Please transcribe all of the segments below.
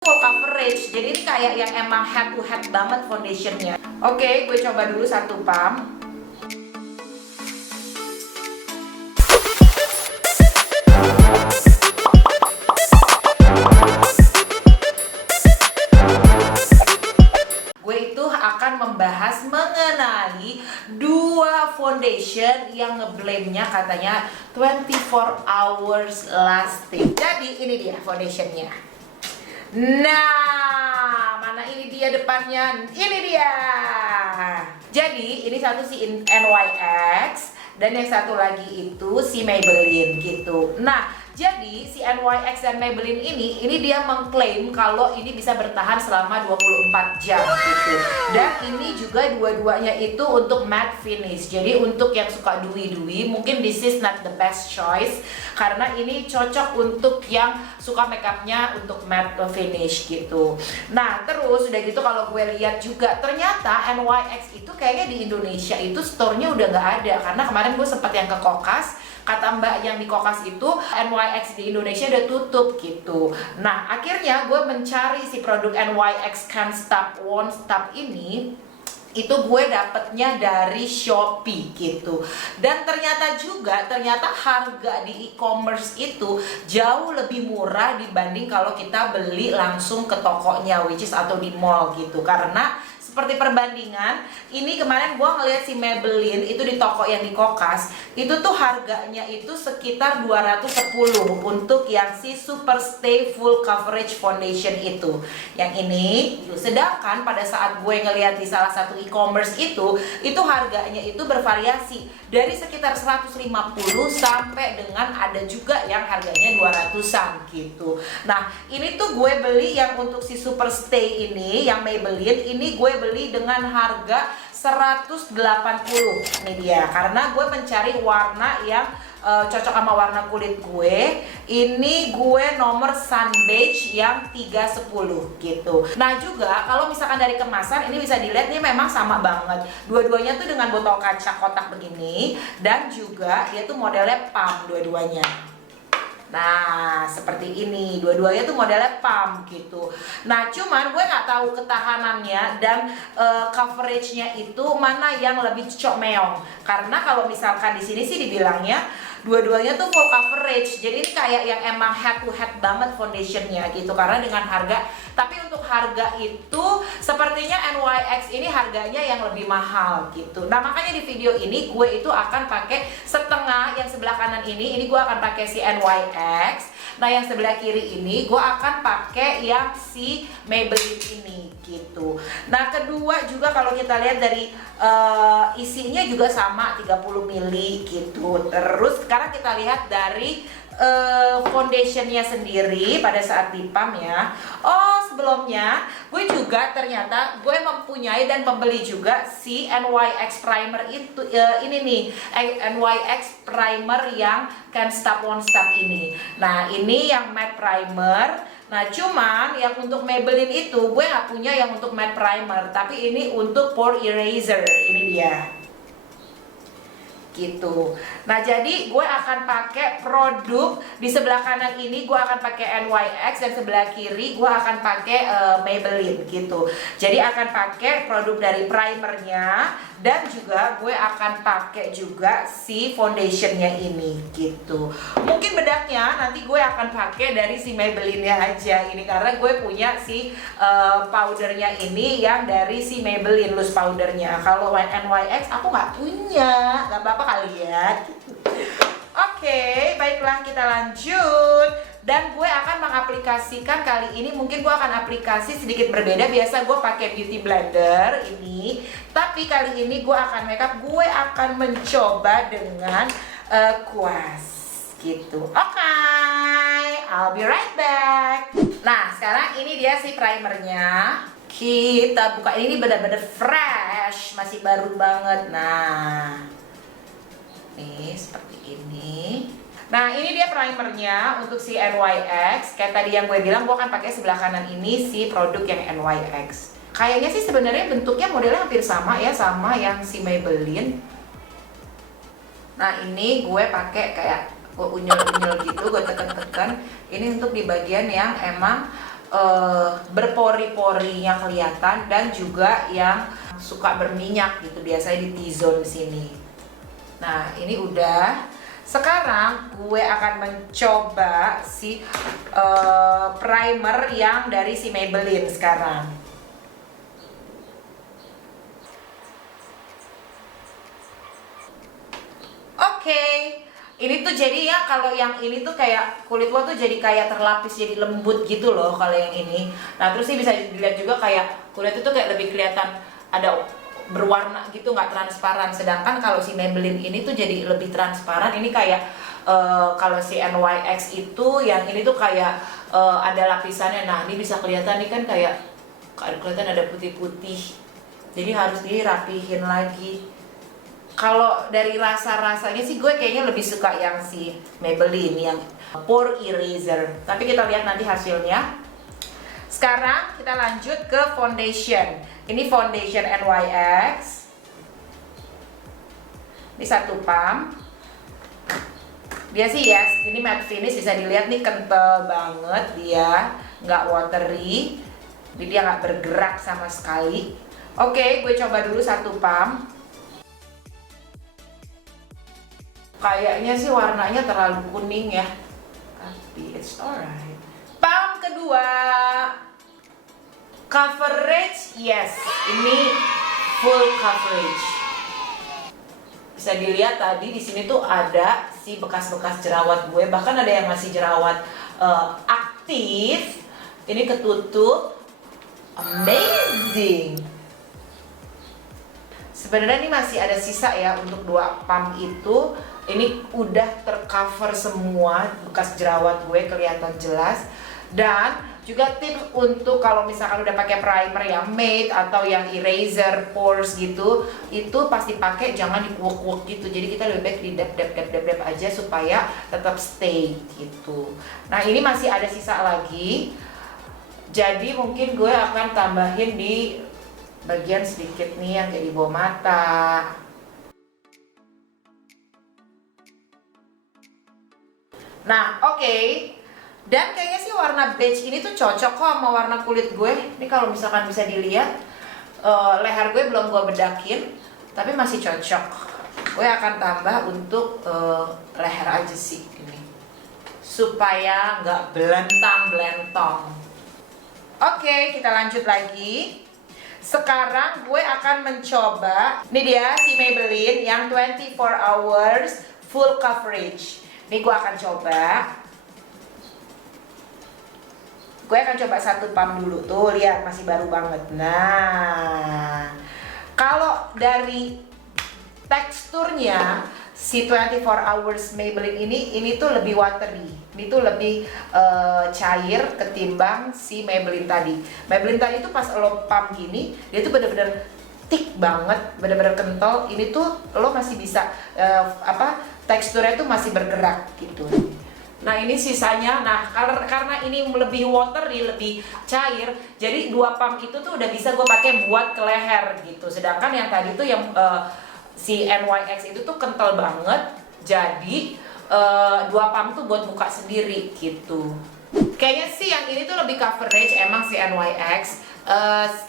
full coverage, jadi ini kayak yang emang head to head banget foundationnya. Oke, gue coba dulu satu pump. Gue itu akan membahas mengenai dua foundation yang ngeblame-nya katanya 24 hours lasting. Jadi ini dia foundationnya. Nah, mana ini dia depannya? Ini dia. Jadi ini satu si NYX dan yang satu lagi itu si Maybelline gitu. Nah, jadi si NYX dan Maybelline ini dia mengklaim kalau ini bisa bertahan selama 24 jam gitu. Dan ini juga dua-duanya itu untuk matte finish. Jadi untuk yang suka dewy-dewy, mungkin this is not the best choice karena ini cocok untuk yang suka makeupnya untuk matte finish gitu. Nah, terus udah gitu kalau gue lihat juga ternyata NYX itu kayaknya di Indonesia itu store-nya udah nggak ada karena kemarin gue sempat yang ke Kokas. Kata mbak yang di Kokas itu NYX di Indonesia udah tutup gitu. Nah akhirnya gue mencari si produk NYX Can't Stop Won't Stop ini. Itu gue dapetnya dari Shopee gitu. Dan ternyata harga di e-commerce itu jauh lebih murah dibanding kalau kita beli langsung ke tokonya, which is atau di mall gitu. Karena seperti perbandingan, ini kemarin gue ngeliat si Maybelline itu di toko yang di Kokas, itu tuh harganya itu sekitar 210 untuk yang si Super Stay Full Coverage Foundation itu. Yang ini, sedangkan pada saat gue ngeliat di salah satu e-commerce itu harganya itu bervariasi dari sekitar 150 sampai dengan ada juga yang harganya 200-an gitu. Nah, ini tuh gue beli yang untuk si Super Stay ini, yang Maybelline ini gue beli dengan harga 180. Ini dia, karena gue mencari warna yang cocok sama warna kulit gue. Ini gue nomor Sun Beige yang 310 gitu. Nah juga kalau misalkan dari kemasan ini bisa dilihat nih memang sama banget. Dua-duanya tuh dengan botol kaca kotak begini dan juga dia tuh modelnya pump dua-duanya. Nah seperti ini, dua-duanya tuh modelnya pump gitu. Nah cuman gue nggak tahu ketahanannya dan coveragenya itu mana yang lebih cocok meong. Karena kalau misalkan di sini sih dibilangnya dua-duanya tuh full coverage. Jadi ini kayak yang emang head to head banget foundationnya gitu. Karena dengan harga, tapi untuk harga itu sepertinya NYX ini harganya yang lebih mahal gitu. Nah makanya di video ini gue itu akan pakai setengah, yang sebelah kanan ini gue akan pakai si NYX. Nah yang sebelah kiri ini gue akan pakai yang si Maybelline ini gitu. Nah kedua juga kalau kita lihat dari isinya juga sama 30 ml gitu. Terus sekarang kita lihat dari foundationnya sendiri pada saat di pump ya. Oh sebelumnya gue juga ternyata gue mempunyai dan membeli juga si NYX primer itu ini nih NYX primer yang Can't Stop Won't Stop ini. Nah ini yang matte primer. Nah cuman yang untuk Maybelline itu gue nggak punya yang untuk matte primer, tapi ini untuk pore eraser. Ini dia gitu. Nah jadi gue akan pakai produk di sebelah kanan ini gue akan pakai NYX dan sebelah kiri gue akan pakai Maybelline gitu. Jadi akan pakai produk dari primernya dan juga gue akan pakai juga si foundationnya ini gitu. Mungkin bedaknya nanti gue akan pakai dari si Maybelline-nya aja ini karena gue punya si powdernya ini yang dari si Maybelline loose powdernya. Kalau NYX aku nggak punya, nggak apa-apa kali ya gitu. Oke, baiklah kita lanjut. Dan gue akan mengaplikasikan kali ini, mungkin gue akan aplikasi sedikit berbeda. Biasa gue pakai beauty blender ini, tapi kali ini gue akan makeup, gue akan mencoba dengan kuas gitu. Oke, I'll be right back. Nah sekarang ini dia si primernya. Kita buka, ini benar-benar fresh, masih baru banget. Nah nih seperti ini. Nah ini dia primernya untuk si NYX. Kayak tadi yang gue bilang, gue akan pakai sebelah kanan ini si produk yang NYX. Kayaknya sih sebenarnya bentuknya modelnya hampir sama ya sama yang si Maybelline. Nah ini gue pakai kayak gue unyel-unyel gitu, gue tekan-tekan. Ini untuk di bagian yang emang berpori-porinya kelihatan, dan juga yang suka berminyak gitu, biasanya di T-zone sini. Nah, ini udah. Sekarang gue akan mencoba si primer yang dari si Maybelline sekarang. Oke, ini tuh jadi ya, kalau yang ini tuh kayak kulit lo tuh jadi kayak terlapis, jadi lembut gitu loh kalau yang ini. Nah, terus sih bisa dilihat juga kayak kulit itu kayak lebih kelihatan ada berwarna gitu, nggak transparan. Sedangkan kalau si Maybelline ini tuh jadi lebih transparan. Ini kayak kalau si NYX itu yang ini tuh kayak ada lapisannya. Nah, ini bisa kelihatan nih kan, kayak kelihatan ada putih-putih. Jadi harus dirapihin lagi. Kalau dari rasa-rasanya sih gue kayaknya lebih suka yang si Maybelline yang Pore Eraser. Tapi kita lihat nanti hasilnya. Sekarang kita lanjut ke foundation. Ini foundation NYX. Ini satu pump. Dia sih ya, ini matte finish, bisa dilihat nih kental banget dia, nggak watery. Jadi dia nggak bergerak sama sekali. Oke, gue coba dulu satu pump. Kayaknya sih warnanya terlalu kuning ya, tapi it's alright. Pump kedua, coverage, yes, ini full coverage. Bisa dilihat tadi di sini tuh ada si bekas-bekas jerawat gue, bahkan ada yang masih jerawat aktif. Ini ketutup, amazing. Sebenarnya ini masih ada sisa ya untuk dua pump itu. Ini udah tercover semua bekas jerawat gue, kelihatan jelas. Dan juga tips untuk kalau misalkan udah pakai primer yang matte atau yang eraser pores gitu, itu pasti pakai, jangan dikuak-kuak gitu. Jadi kita lebih baik di dab aja supaya tetap stay gitu. Nah, ini masih ada sisa lagi. Jadi mungkin gue akan tambahin di bagian sedikit nih yang kayak di bawah mata. Nah, oke. Dan kayaknya sih warna beige ini tuh cocok kok sama warna kulit gue. Ini kalau misalkan bisa dilihat, leher gue belum gue bedakin, tapi masih cocok. Gue akan tambah untuk leher aja sih ini, supaya nggak belentang-belentong. Oke, kita lanjut lagi. Sekarang gue akan mencoba, ini dia si Maybelline yang 24 hours full coverage. Ini gue akan coba. Gue akan coba satu pump dulu. Tuh, lihat masih baru banget. Nah, kalau dari teksturnya si 24 hours Maybelline ini tuh lebih watery. Ini tuh lebih cair ketimbang si Maybelline tadi. Maybelline tadi tuh pas lo pump gini, dia tuh bener-bener thick banget, bener-bener kental. Ini tuh lo masih bisa teksturnya tuh masih bergerak gitu. Nah, ini sisanya. Nah, karena ini lebih watery, lebih cair, jadi dua pump itu tuh udah bisa gue pakai buat ke leher gitu. Sedangkan yang tadi tuh yang si NYX itu tuh kental banget, jadi dua pump tuh buat buka sendiri gitu. Kayaknya sih yang ini tuh lebih coverage emang si NYX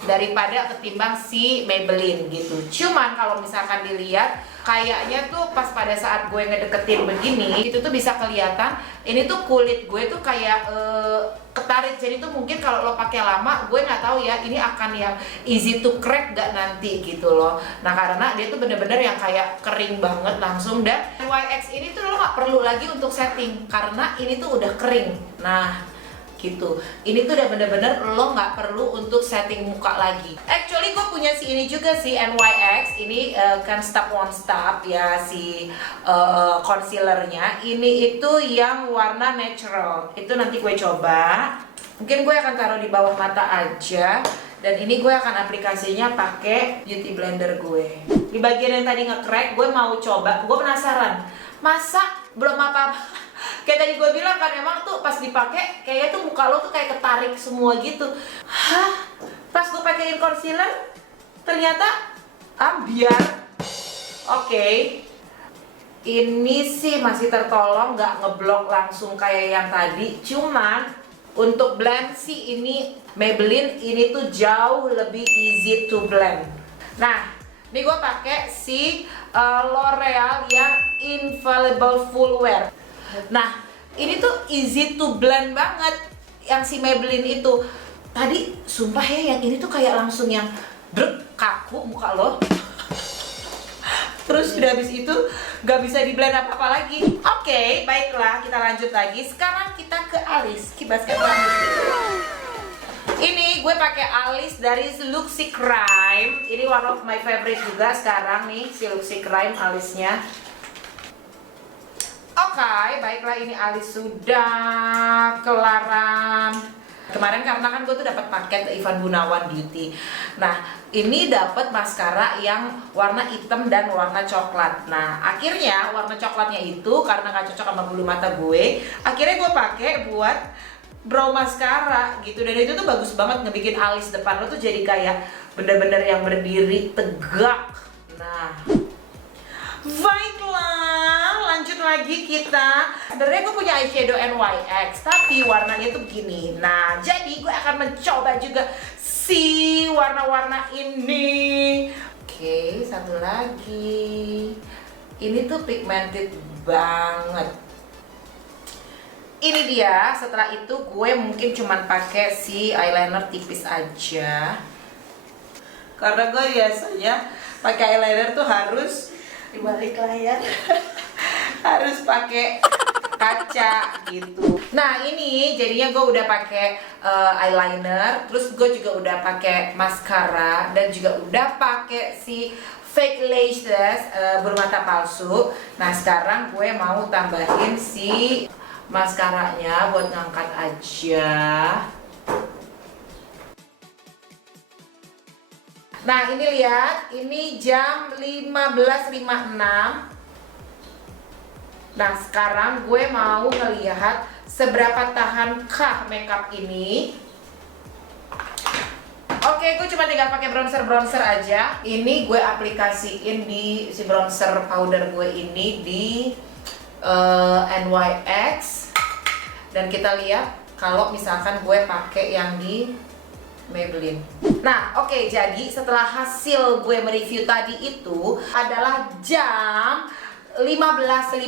daripada ketimbang si Maybelline gitu. Cuman kalau misalkan dilihat, kayaknya tuh pas pada saat gue ngedeketin begini, itu tuh bisa kelihatan ini tuh kulit gue tuh kayak ketarik. Jadi tuh mungkin kalau lo pakai lama, gue nggak tahu ya ini akan yang easy to crack gak nanti gitu loh. Nah, karena dia tuh bener-bener yang kayak kering banget langsung. Dan NYX ini tuh lo nggak perlu lagi untuk setting karena ini tuh udah kering. Nah, gitu. Ini tuh udah bener-bener lo nggak perlu untuk setting muka lagi. Actually gue punya si ini juga, si NYX ini kan step one step ya, si concealernya. Ini itu yang warna natural. Itu nanti gue coba. Mungkin gue akan taruh di bawah mata aja. Dan ini gue akan aplikasinya pakai beauty blender gue. Di bagian yang tadi nge-crack, gue mau coba. Gue penasaran. Masa belum apa-apa? Kayak tadi gue bilang kan, emang tuh pas dipakai kayaknya tuh muka lo tuh kayak ketarik semua gitu. Hah? Pas gue pakein concealer ternyata ambiar. Oke. Ini sih masih tertolong, nggak ngeblok langsung kayak yang tadi. Cuman Untuk blend sih ini Maybelline ini tuh jauh lebih easy to blend. Nah, ini gue pakai si L'Oreal yang Infallible Full Wear. Nah, ini tuh easy to blend banget yang si Maybelline itu. Tadi sumpah ya, yang ini tuh kayak langsung yang kaku muka lo. Terus udah habis itu gak bisa di blend apa-apa lagi. Oke, baiklah, kita lanjut lagi. Sekarang kita ke alis, kibaskan rambut. Ini gue pakai alis dari Luxie Crime. Ini one of my favorite juga sekarang nih, si Luxie Crime alisnya. Oke, baiklah, ini alis sudah kelaran. Kemarin karena kan gue tuh dapat paket Ivan Gunawan Beauty. Nah, ini dapat maskara yang warna hitam dan warna coklat. Nah, akhirnya warna coklatnya itu karena nggak cocok sama bulu mata gue, akhirnya gue pakai buat brow maskara gitu. Dan itu tuh bagus banget ngebikin alis depan lo tuh jadi kayak bener-bener yang berdiri tegak. Nah, baiklah, lanjut lagi kita. Sebenarnya gue punya eyeshadow NYX, tapi warnanya tuh begini. Nah, jadi gue akan mencoba juga si warna-warna ini. Oke, satu lagi. Ini tuh pigmented banget. Ini dia. Setelah itu gue mungkin cuman pakai si eyeliner tipis aja. Karena gue biasanya pakai eyeliner tuh harus di balik layar. Harus pakai kaca gitu. Nah, ini jadinya gue udah pakai eyeliner, terus gue juga udah pakai maskara dan juga udah pakai si fake lashes, bulu mata palsu. Nah, sekarang gue mau tambahin si maskaranya buat ngangkat aja. Nah, ini lihat, ini jam 15.56. Nah, sekarang gue mau ngelihat seberapa tahankah makeup ini. Oke, gue cuma tinggal pakai bronzer aja. Ini gue aplikasiin di si bronzer powder gue ini di NYX. Dan kita lihat kalau misalkan gue pakai yang di Maybelline. Nah, oke, jadi setelah hasil gue mereview tadi itu adalah jam 15.56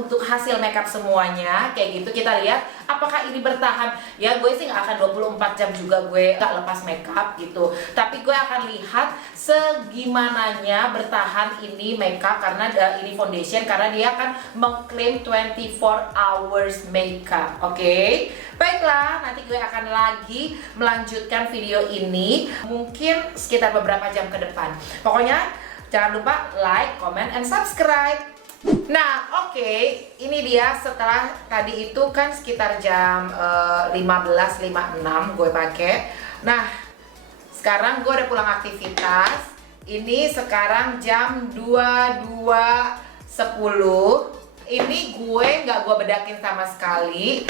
untuk hasil makeup semuanya. Kayak gitu, kita lihat apakah ini bertahan. Ya, gue sih nggak akan 24 jam juga gue nggak lepas makeup gitu. Tapi gue akan lihat segimananya bertahan ini makeup, karena ini foundation, karena dia akan mengklaim 24 hours makeup. Oke? Baiklah, nanti gue akan lagi melanjutkan video ini mungkin sekitar beberapa jam ke depan. Pokoknya jangan lupa like, comment, and subscribe. Nah, oke, ini dia setelah tadi itu kan sekitar jam 15.56 gue pakai. Nah, sekarang gue udah pulang aktivitas. Ini sekarang jam 22.10. Ini gue nggak gue bedakin sama sekali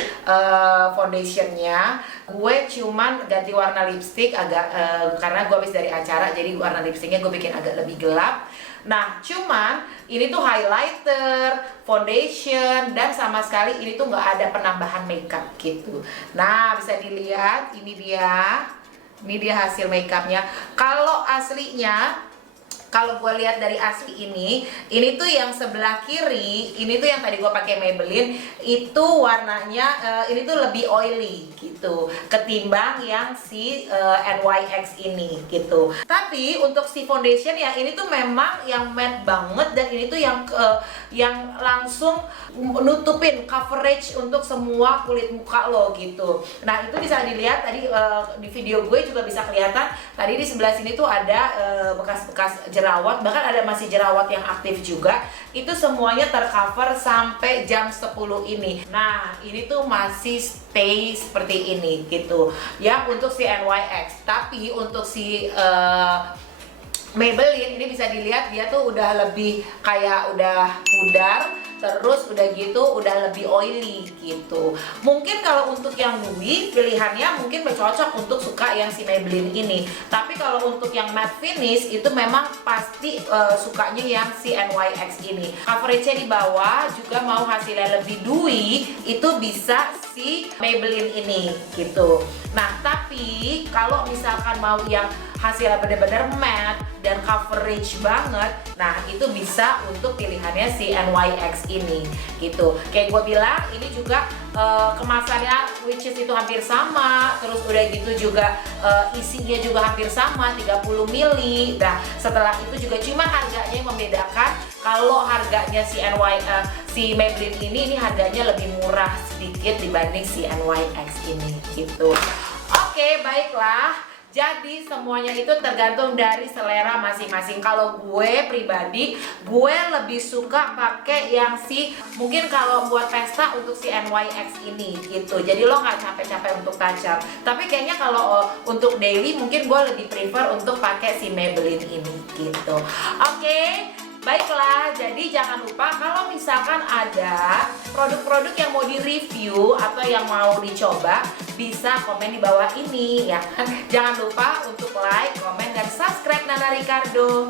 foundationnya. Gue cuman ganti warna lipstick agak karena gue habis dari acara, jadi warna lipsticknya gue bikin agak lebih gelap. Nah, cuman ini tuh highlighter, foundation, dan sama sekali ini tuh nggak ada penambahan makeup gitu. Nah, bisa dilihat ini dia hasil makeupnya. Kalau aslinya, kalau gue lihat dari asli ini tuh yang sebelah kiri, ini tuh yang tadi gue pakai Maybelline, itu warnanya ini tuh lebih oily gitu, ketimbang yang si NYX ini gitu. Tapi untuk si foundation yang ini tuh memang yang matte banget, dan ini tuh yang langsung nutupin coverage untuk semua kulit muka lo gitu. Nah, itu bisa dilihat tadi di video gue juga bisa kelihatan. Tadi di sebelah sini tuh ada bekas-bekas jerawat, bahkan ada masih jerawat yang aktif juga. Itu semuanya tercover sampai jam 10 ini. Nah, ini tuh masih stay seperti ini gitu. Yang untuk si NYX, tapi untuk si Maybelline ini bisa dilihat dia tuh udah lebih kayak udah pudar, terus udah gitu udah lebih oily gitu. Mungkin kalau untuk yang dewy pilihannya mungkin cocok untuk suka yang si Maybelline ini. Tapi kalau untuk yang matte finish itu memang pasti sukanya yang si NYX ini. Coveragenya di bawah, juga mau hasilnya lebih dewy itu bisa si Maybelline ini gitu. Nah, tapi kalau misalkan mau yang hasilnya bener-bener matte dan coverage banget, nah itu bisa untuk pilihannya si NYX ini gitu. Kayak gue bilang, ini juga kemasannya which is itu hampir sama, terus udah gitu juga isinya juga hampir sama 30 ml. Nah, setelah itu juga cuman harganya yang membedakan. Kalau harganya si Maybelline ini harganya lebih murah sedikit dibanding si NYX ini gitu. Oke, baiklah. Jadi semuanya itu tergantung dari selera masing-masing. Kalau gue pribadi, gue lebih suka pakai yang mungkin kalau buat pesta untuk si NYX ini gitu. Jadi lo nggak capek-capek untuk touch up. Tapi kayaknya kalau untuk daily mungkin gue lebih prefer untuk pakai si Maybelline ini gitu. Oke. Baiklah, jadi jangan lupa kalau misalkan ada produk-produk yang mau di-review atau yang mau dicoba, bisa komen di bawah ini ya kan. Jangan lupa untuk like, komen, dan subscribe Nana Ricardo.